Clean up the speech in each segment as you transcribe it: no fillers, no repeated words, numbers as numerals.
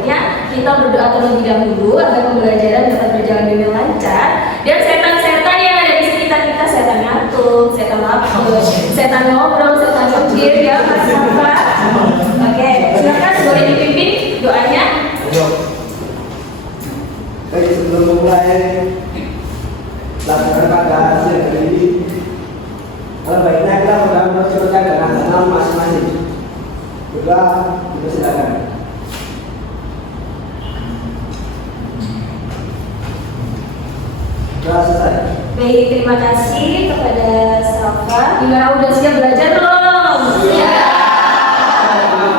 Selanjutnya kita berdoa terlebih dahulu agar pembelajaran dapat berjalan dengan lancar dan setan-setan yang ada di sekitar kita, setan ngantuk, setan lapar, setan ngobrol, setan nyubir ya Mas Safa. Oke, silakan boleh dipimpin doanya. Baik, sebelum memulai lakukan pada hasil dari ini, baiknya kita berdoa dengan senang masing-masing. Berdoa, silakan. Doa selesai. Baik, terima kasih kepada Safa. Gimana, udah siap belajar belum? Iya.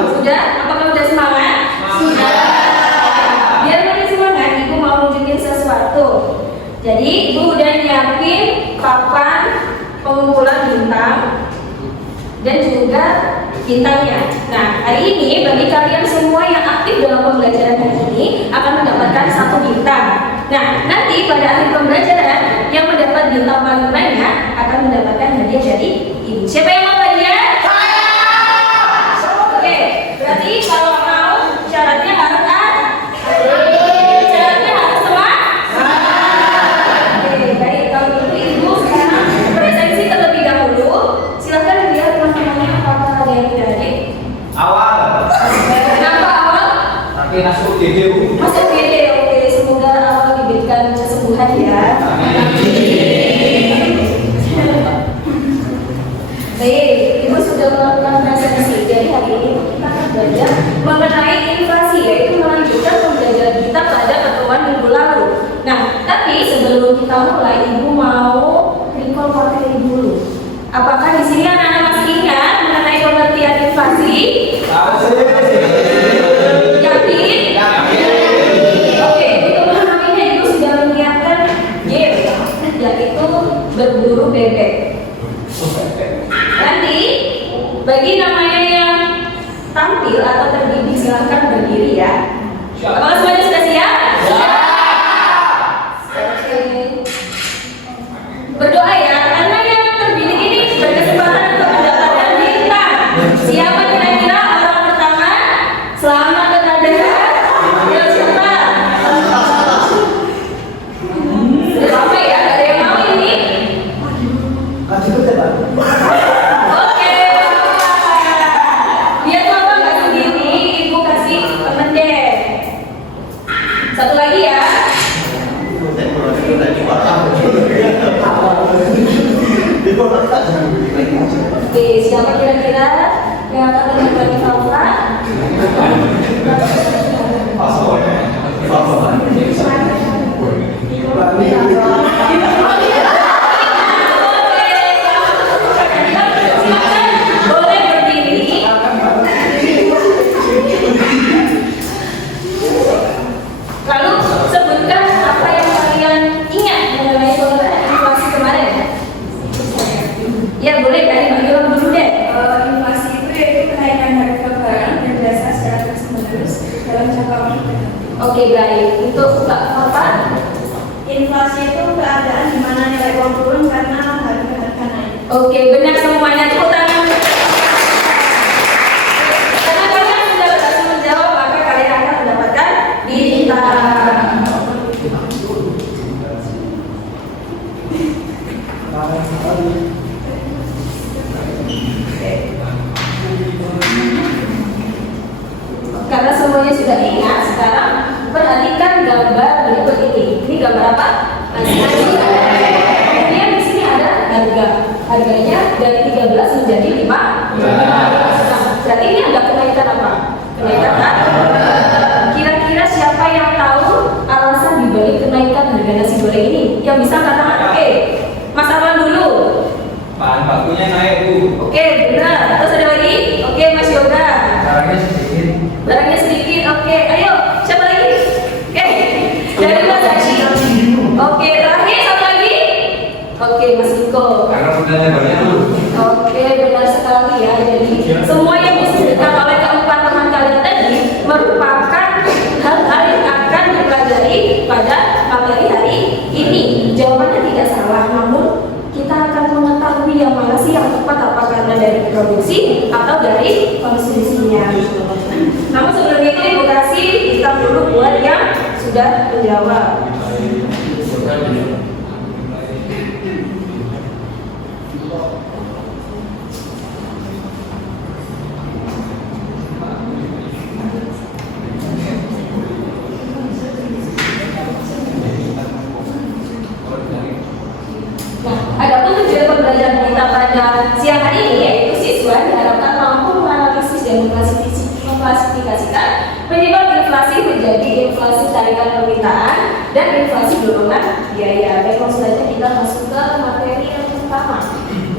Sudah? Apakah udah semangat? Sudah. Biar makin semangat, Ibu mau nunjukin sesuatu. Jadi Ibu udah nyiapin papan pengumpulan bintang dan juga bintangnya. Nah, hari ini bagi kalian semua yang aktif dalam pembelajaran hari ini akan mendapatkan 1 bintang. Nah, nanti pada akhir pembelajaran yang mendapat bintang paling banyak akan mendapatkan hadiah dari Ibu. Siapa yang mau hadiah? Oke, berarti kalau mau syaratnya harus syaratnya harus Oke, baik. Kalau gitu Ibu sekarang presensi terlebih dahulu. Silakan lihat teman-temannya apakah ada yang tidak hadir. Awal. Kenapa awal? Tapi masuk DDU. Masuk DD, oke. Semoga awal diberikan kesembuhan ya. Baik, Ibu sudah melakukan presensi. Jadi hari ini kita akan belajar mengenai inflasi, yaitu melanjutkan pembelajaran kita pada pertemuan minggu lalu. Nah, tapi sebelum kita mulai, Ibu mau recall materi dulu. Apakah di sini anak-anak masih ingat mengenai pengertian inflasi? Yakin? Oke, untuk memahaminya Ibu sudah menyiapkan game, yaitu berburu bebek. Nanti bagi namanya yang tampil atau terdidik silahkan berdiri ya. Apakah semuanya sudah siap? Oke. Berdoa ya, karena yang terpilih ini berkesempatan untuk mendapatkan bintang. Siapa kira-kira orang pertama? Selamat kepada ya siapa? Sudah sampai ya, gak ada yang mau ini? Oke, biar Bapak nggak sendiri, Ibu kasih temen deh. Satu lagi ya. Oke, siapa kira-kira yang akan menemani Fafa? Boleh berdiri. Lalu sebutkan apa yang kalian ingat mengenai pengertian inflasi kemarin. Ya boleh dari Mbak Ilham dulu deh. Inflasi itu yaitu kenaikan harga barang dan jasa secara terus-menerus dalam jangka waktu tertentu. Oke, baik. Untuk Mbak Fafa, Inflasi itu keadaan di mana nilai uang turun karena harga naik. oke, benar semuanya. Tepuk tangan. Karena kalian sudah berhasil menjawab, maka kalian akan mendapatkan bintang. Karena semuanya sudah ingat, sekarang perhatikan gambar berikut ini. Ini gambar apa? Nasi. Kemudian di sini ada harga. Harganya dari 13 menjadi 5. Berarti ini ada kenaikan apa? Kenaikan harga. Kira-kira siapa yang tahu alasan dibalik kenaikan harga nasi goreng ini? Yang bisa katakan oke. Mas Arwan dulu. Bahan bakunya naik, Bu. Oke, benar. Terus ada lagi? Oke, Mas Yoga. Barangnya sedikit. Barangnya sedikit, oke. Ayo, siapa lagi? Oke, dari Mas Haji. Oke, terakhir satu lagi. Oke, Mas Iko. Karena modalnya banyak, Bu. Oke, benar sekali ya. Jadi semua yang disebutkan oleh keempat teman kalian tadi merupakan hal-hal yang akan dipelajari pada materi hari ini. Jawabannya tidak salah, namun kita akan mengetahui yang mana sih yang tepat, apa karena dari produksi atau dari konsumsinya. Namun sebelum itu Ibu kasih bintang sudah menjawab. Nah, adapun tujuan pembelajaran kita pada siang hari ini yaitu siswa diharapkan mampu menganalisis dan mengklasifikasikan penyebab inflasi menjadi inflasi tarikan permintaan dan inflasi dorongan biaya. Baik, langsung saja kita masuk ke materi yang pertama.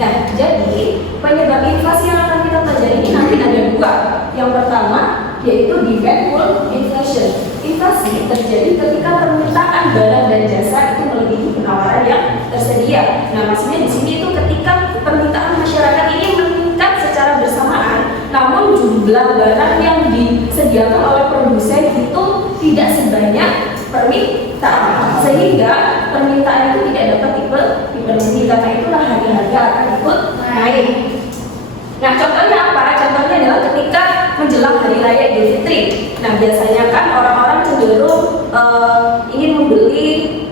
Nah, jadi penyebab inflasi yang akan kita pelajari ini nanti ada dua. Yang pertama yaitu demand pull inflation. Inflasi terjadi ketika permintaan barang dan jasa itu melebihi penawaran yang tersedia. Nah, maksudnya di sini itu ketika permintaan masyarakat ini meningkat secara bersamaan, namun jumlah barang yang disediakan oleh produsen itu tidak sebanyak permintaan, sehingga permintaan itu tidak dapat dipenuhi. Karena itulah harga-harga akan ikut naik. Nah, contohnya apa? Contohnya adalah ketika menjelang Hari Raya Idul Fitri. Nah, biasanya kan orang-orang cenderung ingin membeli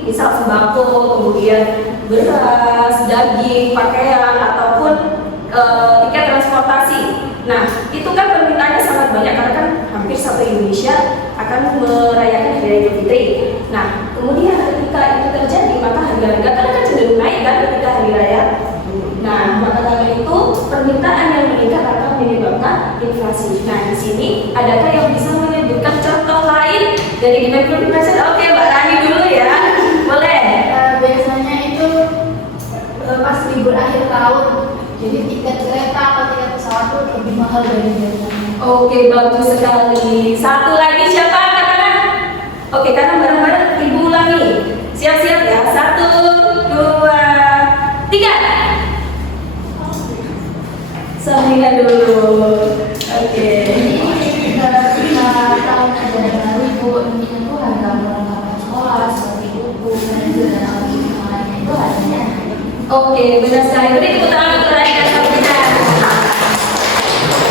misal sembako, kemudian beras, daging, pakaian, ataupun tiket transportasi. Nah, itu kan permintaannya sangat banyak karena kan hampir satu Indonesia akan merayakan Hari Raya Idul Fitri. Nah, kemudian ketika itu terjadi, maka harga-harga kan cenderung naik kan ketika Hari Raya. Nah, maka karena itu permintaan yang meningkat akan menyebabkan inflasi. Nah, di sini adakah yang bisa menyebutkan contoh lain dari demand pull inflation? Oke, Mbak Rani dulu ya. Boleh. Biasanya itu pas libur akhir tahun, jadi tiket kereta atau tiket pesawat itu lebih mahal dari biasanya. Oke, bagus sekali. Satu lagi siapa? Katakan. Oke, karena bareng-bareng Ibu ulangi. Siap-siap ya. 1, 2, 3. Sambilnya dulu. Oke. Ketika tahun ajaran baru itu intinya tuh harga perlengkapan sekolah seperti buku, pensil dan alat lainnya itu harganya. Oke, benar sekali. Beri tepuk tangan untuk Rani dan Sabrina.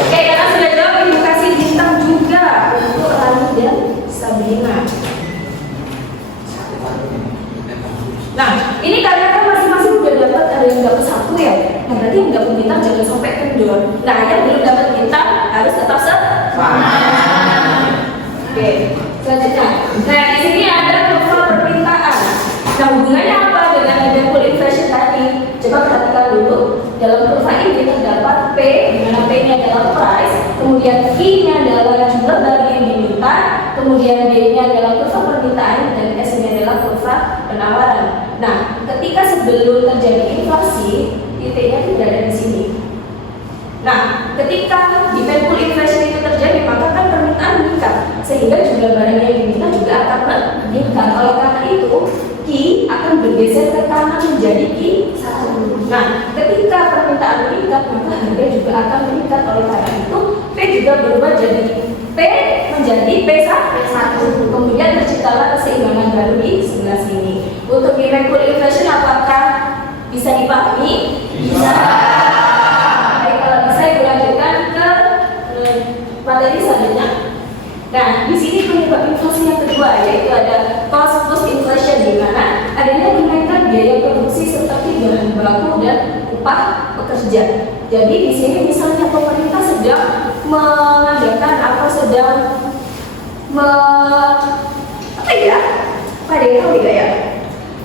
Oke, karena sudah jawab, Ibu kasih bintang juga untuk Rani dan Sabrina. Nah, ini kalian kan masing-masing udah dapat, ada yang dapat 1 ya. Nah, berarti yang dapat bintang jangan sampai kendor. Nah, yang belum dapat bintang harus tetap semangat. Oke, selanjutnya. Nah, di sini ada kurva permintaan. Nah, hubungannya apa dengan demand pull inflation tadi? Coba perhatikan dulu. Dalam kurva ini terdapat P, di mana P-nya adalah price, kemudian I-nya adalah jumlah barang yang diminta, kemudian D-nya adalah kurva permintaan, dan S-nya adalah kurva penawaran. Nah, ketika sebelum terjadi inflasi, titiknya tidak ada di sini. Nah, ketika demand pull inflation itu terjadi, maka kan permintaan meningkat, sehingga jumlah barang yang diminta juga akan meningkat. Oleh karena itu, Q akan bergeser ke kanan menjadi Q1. Nah, ketika permintaan meningkat, maka harga juga akan meningkat. Oleh karena itu, P juga berubah jadi P menjadi P1. Kemudian terciptalah keseimbangan baru di sebelah sini. Untuk demand pull inflation apakah bisa dipahami? Bisa. Baik, kalau bisa Ibu lanjutkan ke materi selanjutnya. Nah, di sini penyebab inflasi yang kedua yaitu ada cost push inflation, di mana adanya kenaikan biaya produksi seperti bahan baku dan upah pekerja. Jadi di sini misalnya pemerintah sedang mengadakan atau sedang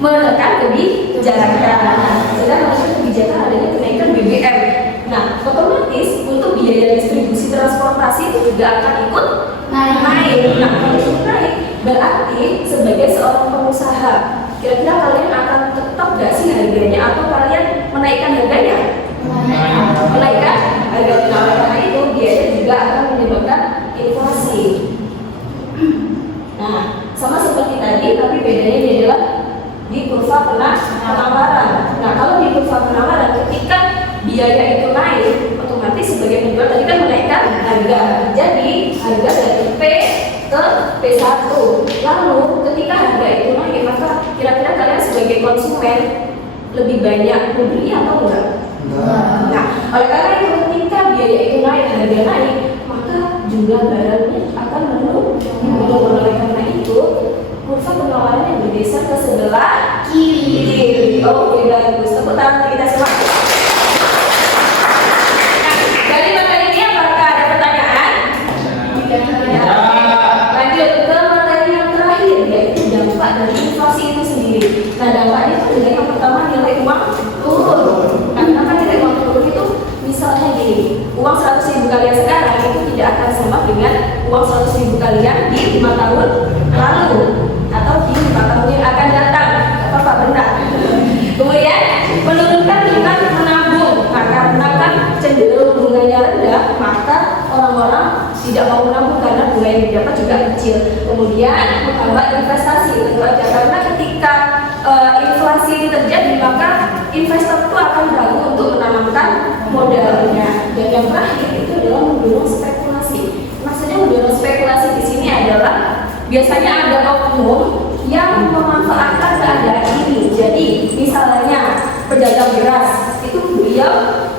menekan kebijakan, sedang melakukan kebijakan adanya kenaikan BBM. Nah, otomatis untuk biaya distribusi transportasi itu juga akan ikut naik. Nah, kalau itu naik, berarti sebagai seorang pengusaha, kira-kira kalian akan tetap gak sih harganya atau kalian menaikkan harganya? Menaikkan harga. Nah, karena itu biaya juga akan menyebabkan inflasi. Nah, sama seperti tadi, tapi bedanya ini adalah di kurva penawaran. Nah, kalau di kurva penawaran, ketika biaya itu naik, otomatis sebagai penjual tadi kan menaikkan harga. Jadi harga dari P ke P1. Lalu ketika harga itu naik, maka kira-kira kalian sebagai konsumen lebih banyak membeli atau enggak? Nah, oleh karena itu ketika biaya itu naik, harga naik, maka jumlah barangnya akan menurun. Oleh karena itu kurva bergeser ke sebelah kiri. Oke, bagus. Tepuk tangan kita semua. Nah, dari materi ini apakah ada pertanyaan? Lanjut ke materi yang terakhir, yaitu dampak dari inflasi itu sendiri. Nah, dampaknya itu dari yang pertama nilai uang turun. Nah, kenapa nilai uang turun itu? Misalnya gini, uang 100.000 kalian sekarang itu tidak akan sama dengan uang 100.000 kalian di 5 tahun lalu atau di 5 tahun yang akan datang. Apa benar? Kemudian menurunkan minat menabung. Nah, karena kan cenderung bunganya rendah, maka orang-orang tidak mau menabung karena bunga yang didapat juga kecil. Kemudian menghambat investasi tentu aja, karena ketika inflasi ini terjadi, maka investor itu akan ragu untuk menanamkan modalnya. Dan yang terakhir itu adalah mendorong spekulasi. Maksudnya mendorong spekulasi di sini adalah biasanya ada oknum yang memanfaatkan keadaan ini. Jadi misalnya pedagang beras itu beliau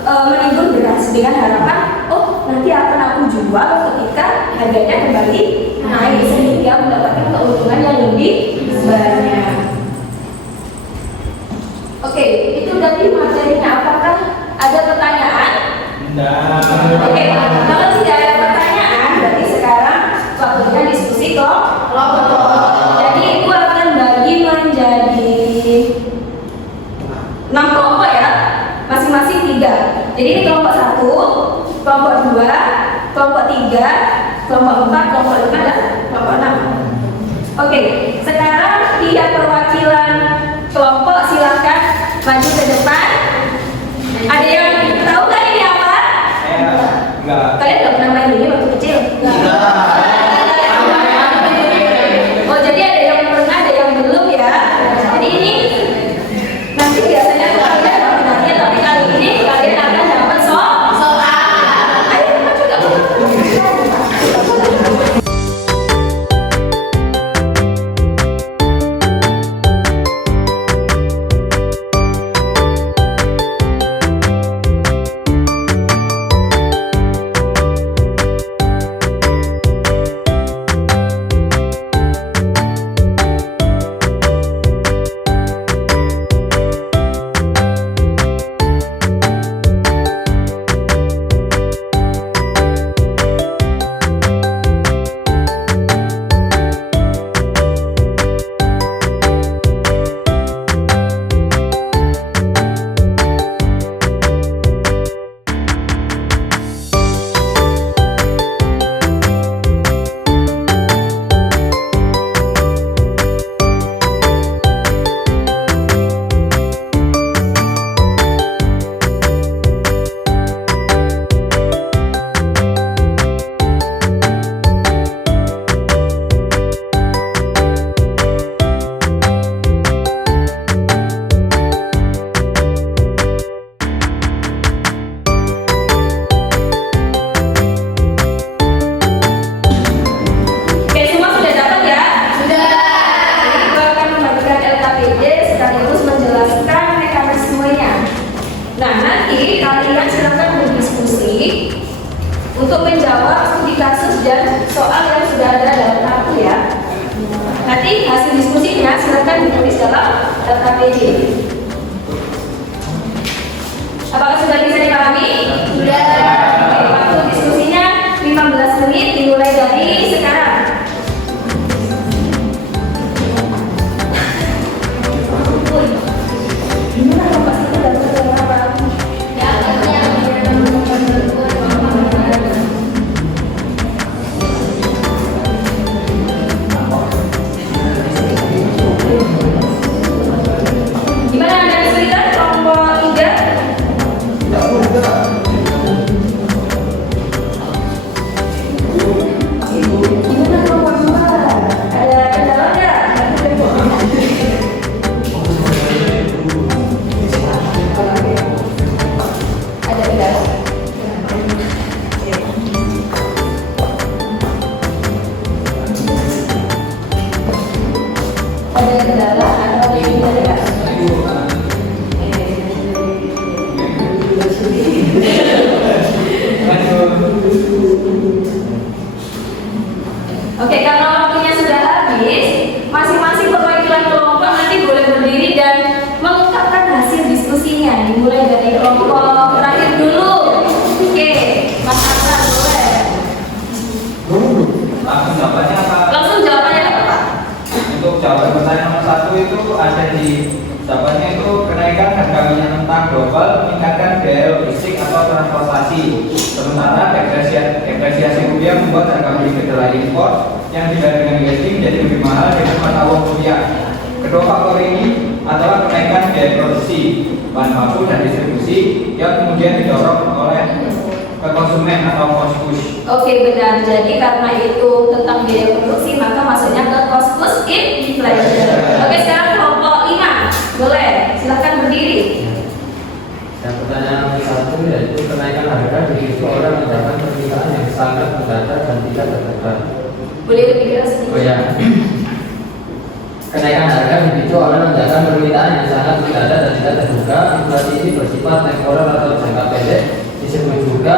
menimbun beras dengan harapan, oh nanti akan aku jual ketika harganya kembali naik sehingga mendapatkan keuntungan yang lebih banyak. Oke, itu dari materinya. Apakah ada pertanyaan? Oke, kalau tidak ada pertanyaan, berarti sekarang waktunya diskusi kelompok. Jadi ibu akan bagi menjadi 6 kelompok ya, masing-masing 3. Jadi ini kelompok 1, kelompok 2, kelompok 3, kelompok 4, kelompok 5, dan kelompok 6. Oke, sekarang pihak perwakilan kelompok silakan maju ke depan. Ada yang tahu nggak ini apa? Enggak. Kalian nggak pernah main ini waktu kecil? Oh, jadi ada yang pernah, ada yang belum ya. Jadi ini nanti biasanya kalian menangnya, tapi kali ini kalian akan dapat soal. Ayo maju ke depan. untuk menjawab studi kasus dan soal yang sudah ada dalam kartu ya. Nanti hasil diskusinya silakan ditulis dalam LKPD. Apakah sudah bisa dipahami? Sudah. Oke, waktu diskusinya 15 menit dimulai dari sekarang. Gimana kalau Pak Siti dapat berapa? Gimana Anda kesulitan kelompok 3? Gimana kelompok 2? Ada kendala nggak? Ada kendala? Ada kendala atau ada yang tidak? Oke, karena waktunya sudah habis, masing-masing perwakilan kelompok dimulai dari kelompok terakhir dulu. Oke, Mas Akbar boleh. Langsung jawabannya apa? Langsung jawabannya apa Pak? Untuk jawaban pertanyaan nomor 1 itu ada di jawabannya itu kenaikan harga minyak mentah global meningkatkan biaya logistik atau transportasi. Sementara depresiasi rupiah membuat harga beli kedelai impor yang dibayar dengan USD menjadi lebih mahal dengan mata uang rupiah. Kedua faktor ini adalah kenaikan biaya produksi, bahan baku dan distribusi yang kemudian didorong oleh ke konsumen atau cost push. Oke benar, jadi karena itu tentang biaya produksi maka masuknya ke cost push inflation. Oke sekarang kelompok 5, boleh silahkan berdiri. Dan pertanyaan nomor 1 yaitu kenaikan harga dipicu oleh lonjakan permintaan yang sangat mendadak dan tidak terduga. Boleh lebih keras sedikit? Oh ya. Kenaikan harga dipicu oleh lonjakan permintaan yang sangat mendadak dan tidak terduga. Inflasi ini bersifat temporer atau jangka pendek. Disebut juga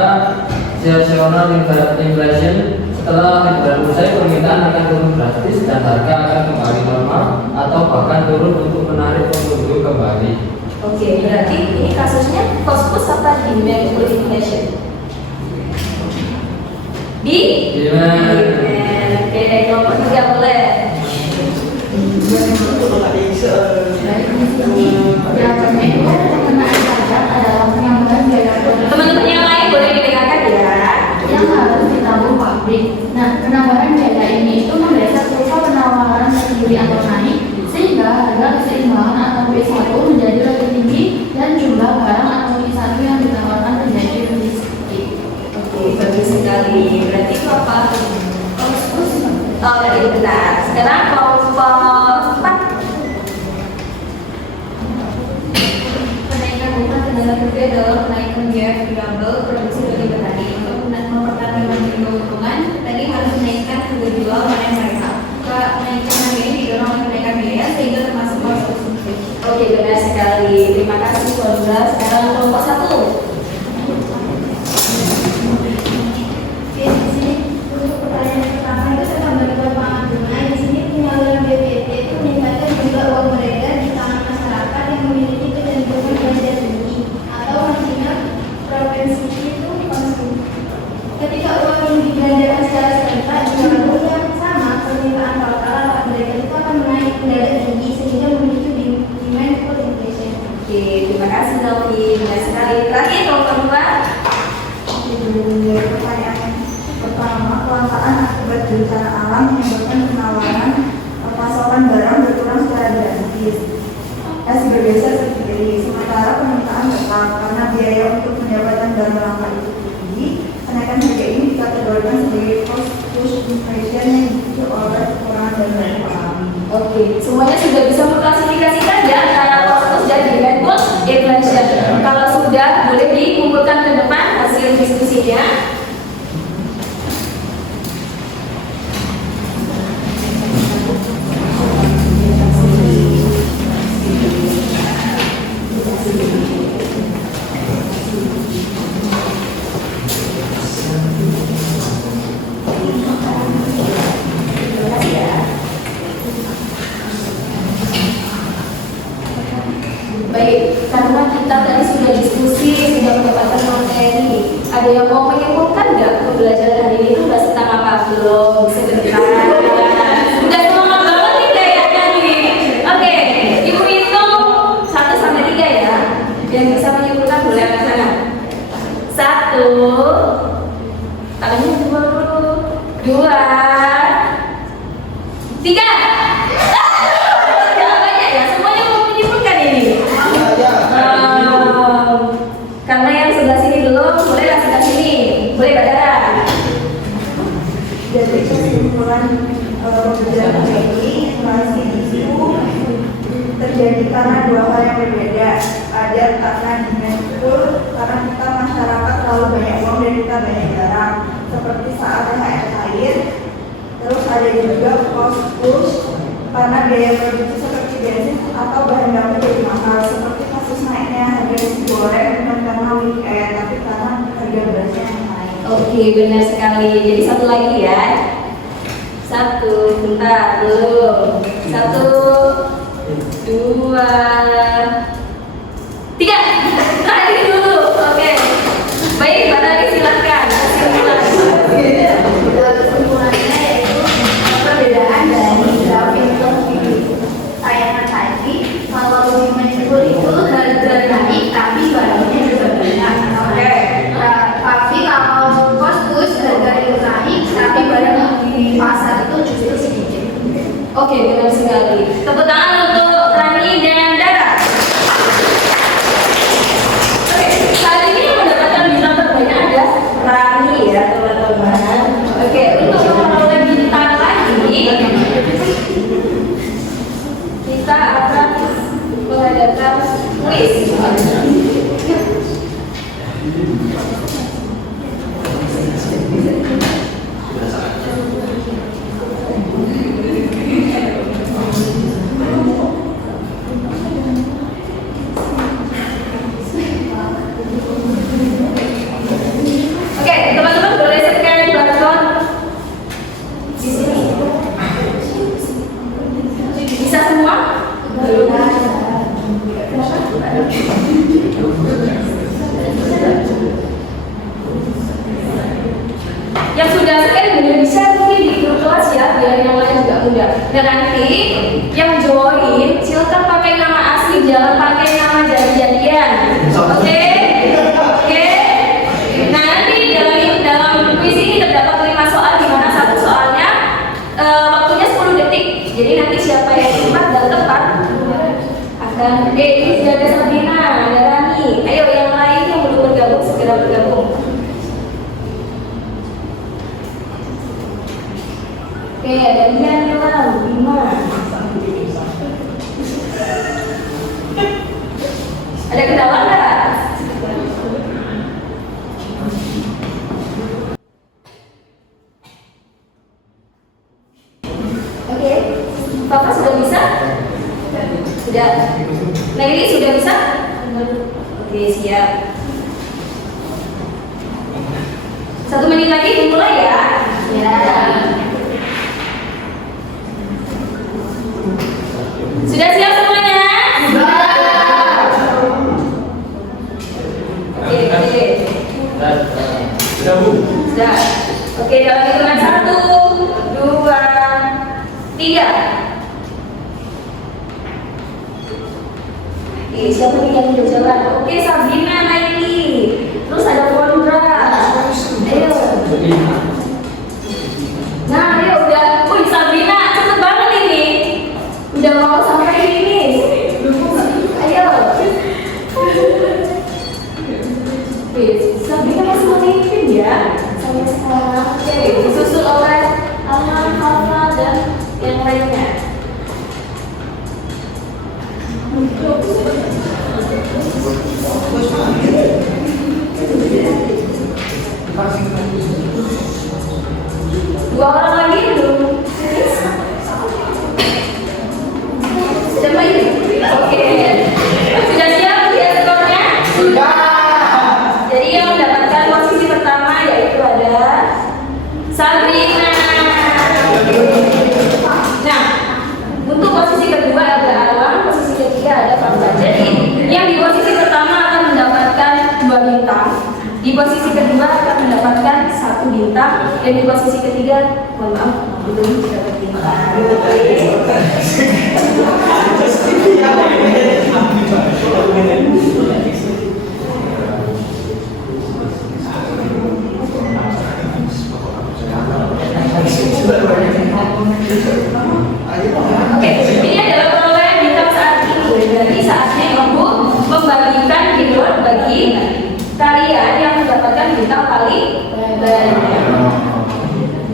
seasonal inflation. Setelah liburan usai, permintaan akan turun drastis dan harga akan kembali normal atau bahkan turun untuk menarik pengunjung kembali. Oke, berarti ini kasusnya cost push apa demand pull inflation? Demand. Oke, kelompok 3 boleh. Jawabannya itu pengenaan pajak adalah penambahan biaya produksi Teman-teman yang lain boleh didengarkan ya. yang harus ditanggung pabrik. Nah, penambahan biaya ini itu mendasar kurva penawaran sendiri atau naik, sehingga harga keseimbangan atau P1 menjadi lebih tinggi dan jumlah barang atau P1 yang ditawarkan menjadi lebih sedikit. Oke, bagus sekali. Berarti itu apa? Oh, tadi benar. Sekarang kelompok 4. Kenaikan upah tenaga kerja adalah kenaikan biaya variabel produksi bagi petani. Untuk mempertahankan keuntungan, tadi harus menaikkan harga jual panen mereka. Kenaikan harga ini didorong oleh kenaikan biaya sehingga termasuk cost push inflation. Oke, benar sekali. Terima kasih Sondra. Sekarang kelompok 1. Oke, di sini untuk pertanyaan pertama itu saya kembali ke pangan tunai. Di sini penyaluran BPT itu meningkatkan jumlah uang beredar di tangan masyarakat yang memiliki kecenderungan belanja tinggi atau nantinya provinsi itu konsumsi. Ketika uang ini dibelanjakan secara serentak di waktu yang sama, permintaan total alat beredar itu akan menaik mendadak tinggi sehingga memicu demand pull inflation. Oke, terima kasih Novi. Benar sekali. Terakhir kelompok 2. Pertanyaan pertama, kelangkaan akibat bencana alam menyebabkan penawaran pasokan barang berkurang secara drastis. S bergeser ke kiri, sementara permintaan tetap karena biaya untuk mendapatkan barang langka itu tinggi. Kenaikan harga ini dikategorikan sebagai cost push inflation yang dipicu oleh kekurangan barang yang alami. Oke, semuanya sudah bisa mengklasifikasikan ya antara cost push dan demand pull inflation. Kalau sudah, boleh dikumpulkan ke depan hasil diskusinya. Baik, karena kita tadi sudah diskusi, sudah mendapatkan materi. Ada yang mau menyimpulkan nggak pembelajaran hari ini itu bahas tentang apa? Belum, sebentar. Udah semangat banget nih kayaknya nih. Oke, ibu hitung 1 sampai 3 ya. Yang bisa menyimpulkan boleh ke sana. 1, tangannya dua dulu. 2, 3. Jangan banyak ya, semuanya mau menyimpulkan ini. Karena yang sebelah sini belum, bolehlah sebelah sini. Boleh Kak Dara? Jadi kesimpulan pembelajaran ini, inflasi itu terjadi karena dua hal yang berbeda. Ada karena demand pull, karena kita masyarakat terlalu banyak uang dan kita banyak barang, seperti saat THR cair. Terus ada juga cost push, karena biaya produksi seperti bensin atau bahan baku jadi mahal, seperti kasus naiknya harga nasi goreng bukan karena weekend, tapi karena harga berasnya yang naik. Oke, benar sekali. Jadi satu lagi ya. 1, bentar, belum. 1, 2, 3. Oke, benar sekali. Tepuk tangan untuk Rani dan Dara. Oke, saat ini yang mendapatkan bintang terbanyak ada Rani ya teman-teman. Oke, untuk memperoleh bintang lagi, kita akan mengadakan kuis. Oke, teman-teman boleh scan barcode di sini. Bisa semua? Belum. Yang sudah scan boleh bisa mungkin di grup kelas ya, biar yang lain juga mudah. Dan nanti yang join silakan pakai nama asli, jangan pakai nama jadi-jadian. Oke? Oke? Nah nanti dalam kuis ini terdapat 5 soal, di mana satu soalnya waktunya 10 detik. Jadi nanti siapa yang cepat dan tepat akan ini sudah ada Sabrina, ada Rani. Ayo yang lain yang belum bergabung segera bergabung. Oke, ada Dian, Bima. Ada kendala nggak? Oke, Papa sudah bisa? Sudah. Nelly sudah bisa? Oke, siap. 1 menit lagi dimulai ya. Ya. Sudah siap semuanya? Oke. Sudah. Oke, dalam hitungan 1, 2, 3. Oke, siapa nih yang udah jalan? Oke, Sabrina, Naili. Terus ada Pondra. Ayo. Nah, ayo udah. Wih, Sabrina, cepet banget ini. Udah mau sampai ini. Ayo. Oke, Sabrina masih memimpin ya sampai sekarang. Oke, disusul oleh Alma, Alma dan yang lainnya. Dua orang lagi belum. Sudah main? Oke. Sudah siap lihat skornya? Sudah. Jadi yang mendapatkan posisi pertama yaitu ada Sabrina. Nah, untuk posisi kedua ada Alam, posisi ketiga ada Papa. Jadi yang di posisi pertama akan mendapatkan 2 bintang, di posisi kedua akan mendapatkan 1 bintang, dan di posisi ketiga, mohon maaf, belum dapat bintang. Oke, ini adalah perolehan bintang saat ini. Jadi saatnya Ibu membagikan bintang bagi kalian yang mendapatkan bintang paling banyak.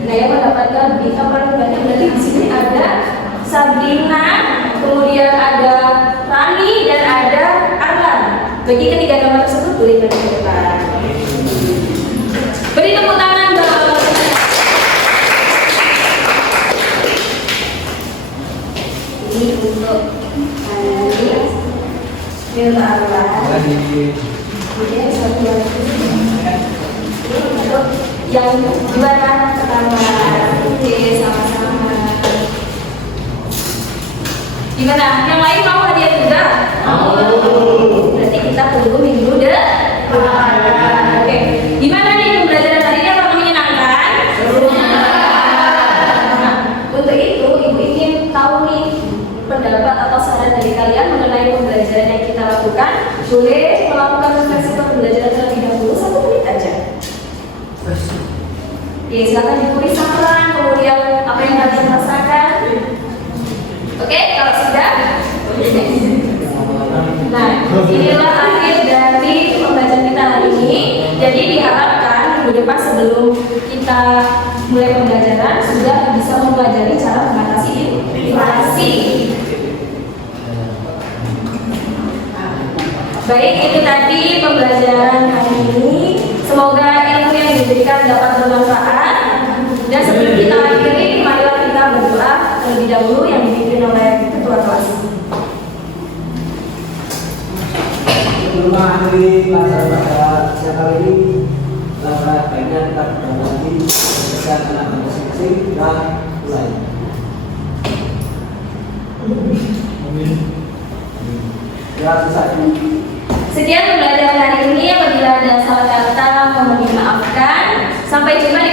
Nah, yang mendapatkan bintang paling banyak berarti di sini ada Sabrina, kemudian ada Rani dan ada Arlan. Bagi ketiga nama tersebut boleh bagi ke depan. Beri tepuk tangan dong. Ini untuk Rani, untuk Arlan. Kemudian satu lagi untuk yang juara pertama. Oke, sama-sama. Gimana? Yang lain mau hadiah juga? Mau. Berarti kita tunggu minggu depan. Oke. Gimana nih pembelajaran hari ini? Apakah menyenangkan? Nah, untuk itu Ibu ingin tahu nih pendapat atau saran dari kalian mengenai pembelajaran yang kita lakukan. Boleh melakukan refleksi pembelajaran terlebih dahulu 1 menit aja. Oke, silakan ditulis saran, kemudian apa yang kalian rasakan. Inilah akhir dari pembacaan kita hari ini. Jadi diharapkan minggu depan sebelum kita mulai pembelajaran sudah bisa mempelajari cara mengatasi inflasi. Baik, itu tadi pembelajaran hari ini. Semoga ilmu yang diberikan dapat bermanfaat. Dan sebelum kita akhiri, marilah kita berdoa terlebih dahulu yang dipimpin oleh ketua kelas. Sebelum mengakhiri pelajaran pada siang kali ini, langkah baiknya kita berdoa lagi dengan anak masing-masing dan mulai. Ya, selesai. Sekian pembelajaran hari ini. Apabila ada salah kata mohon dimaafkan. Sampai jumpa